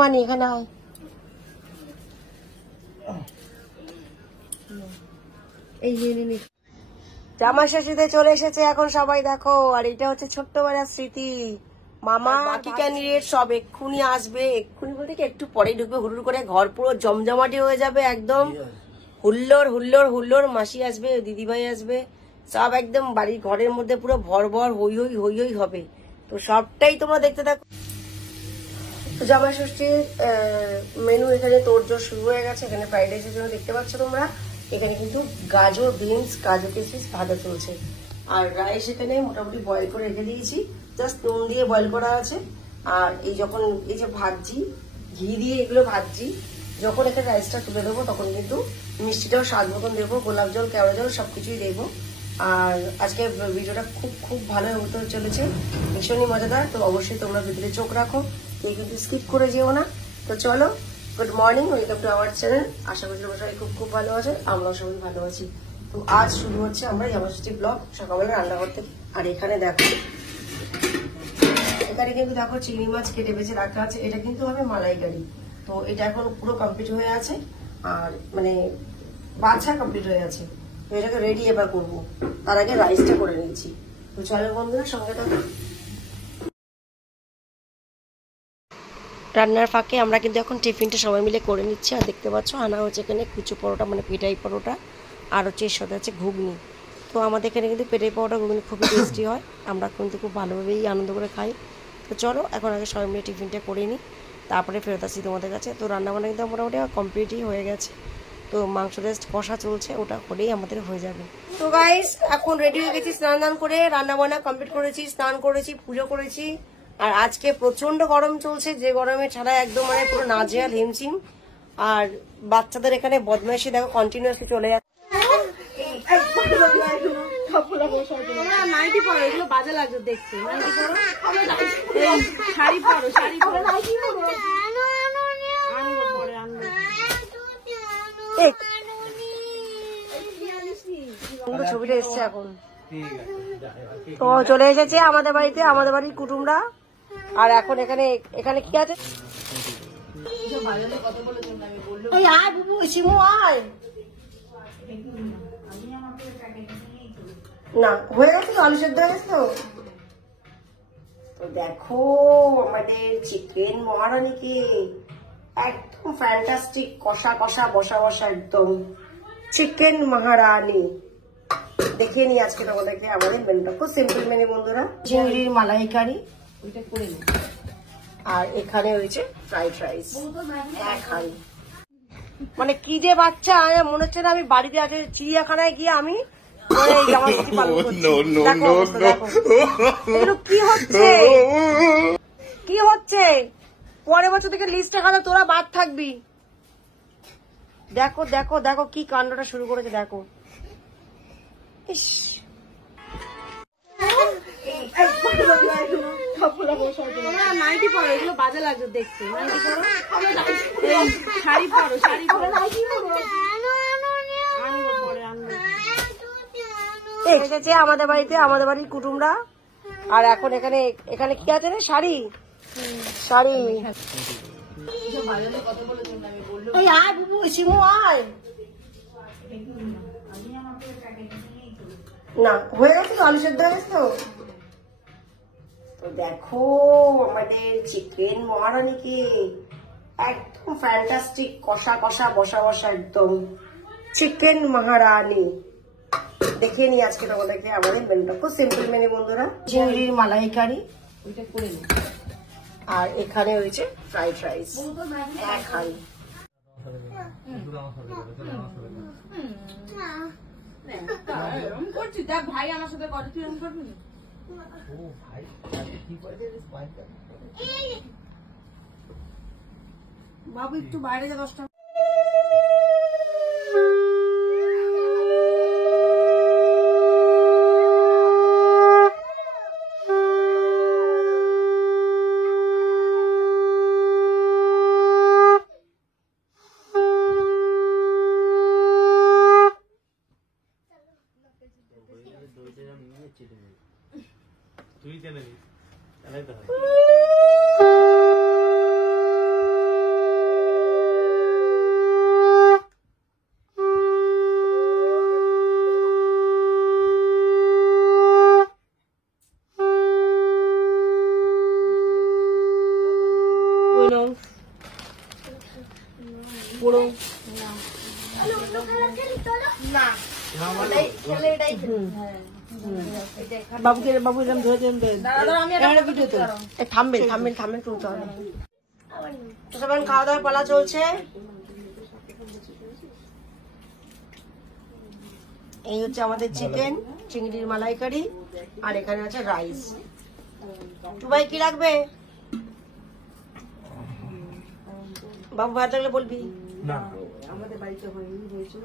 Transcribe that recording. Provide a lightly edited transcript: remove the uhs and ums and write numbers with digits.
মানি এখানে আয়। এই জামাই ষষ্ঠীতে চলে এসেছে এখন সবাই দেখো। আর এটা হচ্ছে ছোট্টবেলার স্মৃতি। মামা বাকি ক্যান্ডিডেট সব এক্ষুনি আসবে, এক্ষুনি বলতে কি একটু পরেই ঢুকবে। হুড়ুর করে ঘর পুরো জমজমাটি হয়ে যাবে, একদম হুল্লোড় হুল্লোড় হুল্লোড়। মাসি আসবে, দিদিভাই আসবে, সব একদম বাড়ির ঘরের মধ্যে পুরো ভর ভর হই হই হই হই হবে। তো সবটাই তোমরা দেখতে থাকো। জামাই ষষ্ঠীর মেনু এখানে তোড়জোড় শুরু হয়ে গেছে। এখানে ফ্রাইড রাইসের জন্য দেখতে পাচ্ছ তোমরা, এখানে কিন্তু গাজর, বিনস, কাজু কিশমিশ ভাজা চলছে। আর রাইস এখানে মোটামুটি বয়েল করে রেখে দিয়েছি, জাস্ট নুন দিয়ে বয়েল করা আছে। আর এই যখন এই যে ভাজছি, ঘি দিয়ে এগুলো ভাজছি, যখন এখানে রাইসটা তুলে দেবো তখন কিন্তু মিষ্টিটাও স্বাদ মতন দেবো, গোলাপ জল, কেওড়া জল সবকিছুই দেবো। আর আজকে ভিডিওটা খুব খুব ভালো হতে চলেছে, ভীষণই মজাদার। তো অবশ্যই তোমরা ভিতরে চোখ রাখো, কেউ কিন্তু স্কিপ করে যেও না। তো চলো, good morning, welcome to our channel. আশা করি তোমরা সবাই খুব খুব ভালো আছে, আমরাও সবাই ভালো আছি। তো আজ শুরু হচ্ছে আমরা জামাই ষষ্ঠী ব্লগ সকালবেলা রান্নাঘর থেকে। আর এখানে দেখো, এখানে কিন্তু দেখো চিংড়ি মাছ কেটে বেছে রাখা আছে। এটা কিন্তু হবে মালাইকারি। তো এটা এখন পুরো কমপ্লিট হয়ে আছে, আর মানে বাছা কমপ্লিট হয়ে আছে। তো এটাকে রেডি এবার করবো, তার আগে রাইসটা করে নিয়েছি। তো চলো বন্ধুরা, সঙ্গে থাকো। রান্নার ফাঁকে আমরা কিন্তু এখন টিফিনটা সবাই মিলে করে নিচ্ছি। আর দেখতে পাচ্ছ আনা হচ্ছে এখানে কুচু পরোটা, মানে পেটাই পরোটা, আর হচ্ছে এর সাথে আছে ঘুগনি। তো আমাদের এখানে কিন্তু পেটাই পরোটা ঘুগনি খুবই টেস্টি হয়, আমরা কিন্তু খুব ভালোভাবেই আনন্দ করে খাই। তো চলো এখন আগে সবাই মিলে টিফিনটা করে নিই, তারপরে ফেরত আসছি তোমাদের কাছে। তো রান্নাবান্না কিন্তু মোটামুটি কমপ্লিটই হয়ে গেছে। তো মাংস রেস্ট কষা চলছে, ওটা করেই আমাদের হয়ে যাবে। তো গাইস এখন রেডি হয়ে গেছি, স্নান দান করে রান্নাবান্না কমপ্লিট করেছি, স্নান করেছি, পুজো করেছি। আর আজকে প্রচন্ড গরম চলছে, যে গরমে ছাড়া একদম মানে পুরো নাজেহাল হিমশিম। আর বাচ্চাদের এখানে বদমাইশি দেখো কন্টিনিউয়াসলি চলে যাচ্ছে। নাইটি পরো, এগুলো বাজে লাগছে দেখতে। নাইটি পরো, শাড়ি পরো, শাড়ি পরো, ছবিটা এসছে এখন। তো চলে এসেছে আমাদের বাড়িতে, আমাদের বাড়ির কুটুমরা। আর এখন এখানে এখানে কি আছে, না হয়ে গেছে তো, আলু সেদ্ধ হয়ে গেছে তো। তো দেখো আমাদের চিকেন মহারানীকে একদম ফ্যান্টাস্টিক কষা কষা বসা বসা, একদম চিকেন মহারানী। দেখিয়ে নি আজকে তোমাদেরকে আমাদের মেনুটা, খুব সিম্পল মেনু বন্ধুরা। চিংড়ির মালাইকারি ওইটা করে নি, আর এখানে হয়েছে ফ্রাইড রাইস এক হাঁড়ি। মানে কি যে বাচ্চা, মনে হচ্ছে না আমি বাড়িতে আছে চিড়িয়াখানায় গিয়ে আমি কি হচ্ছে কি হচ্ছে। পরের বছর থেকে লিস্টে খাতা তোরা বাদ থাকবি। দেখো দেখো দেখো কি কাণ্ডটা শুরু করেছে দেখো। ইস, নাইটি পরো, এগুলো বাজে লাগছে দেখতে। নাইটি পরো, শাড়ি পরো, শাড়ি পরো, এসেছে আমাদের বাড়িতে আমাদের বাড়ির কুটুমরা। আর এখন এখানে এখানে কি আছে রে, শাড়ি শাড়ি। না হয়ে গেছে তো, আলু সেদ্ধ হয়ে গেছে তো। তো দেখো আমাদের চিকেন মহারানীকে একদম ফ্যান্টাস্টিক কষা কষা বসা বসা, একদম চিকেন মহারানী। দেখিয়ে নি আজকে তোমাদেরকে আমাদের মেনুটা, খুব সিম্পল মেনু বন্ধুরা। চিংড়ির মালাইকারি ওইটা করে নি, আর এখানে হয়েছে ফ্রাইড রাইস এক হাঁড়ি। ভাই আমার সাথে করে, তুই এরকম করবি না। বাবু একটু বাইরে যা, 10টা তুই বাবুকে বাবু এরকম ধরে থামবে তুলতে হবে। তো সবাই খাওয়া দাওয়ার পালা চলছে। এই হচ্ছে আমাদের চিকেন, চিংড়ির মালাইকারি, আর এখানে আছে রাইস। ভাই কি রাখবে? বাবু ভাত লাগলে বলবি। আমাদের বাড়িতে হয়েছিল।